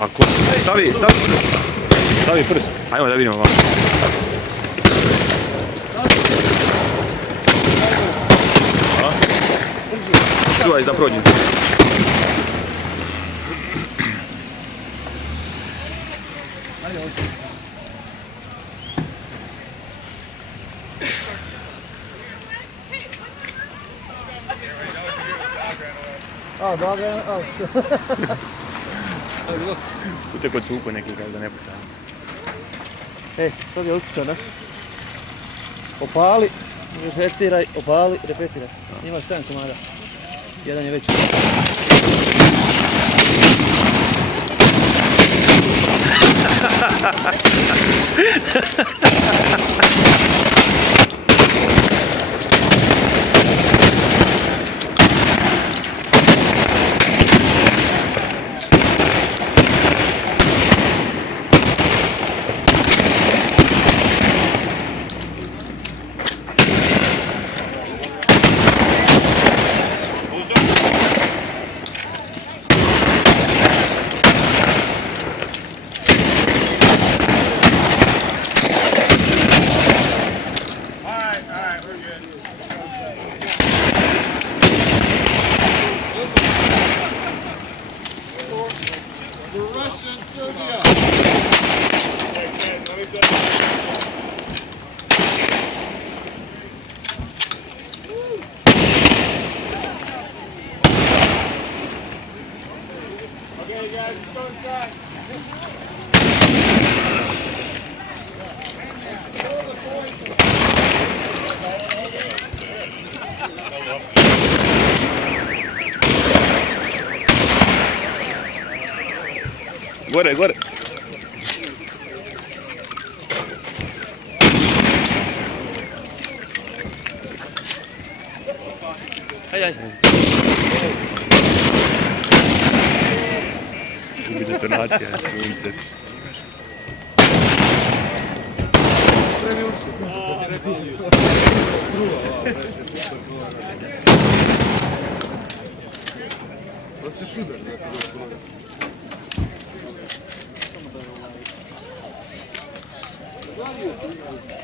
Ako stavi prst. Ajmo da vidimo vam. Čuvaj da prođem. Ute kod cuku neki kao da ne pusam. Sad je uključeno. Opali, repetiraj, opali, repetiraj. Imaš 7 komada. Jedan je već. Gore, gore. Ajde. Detonacija, sunce. Proste šuder.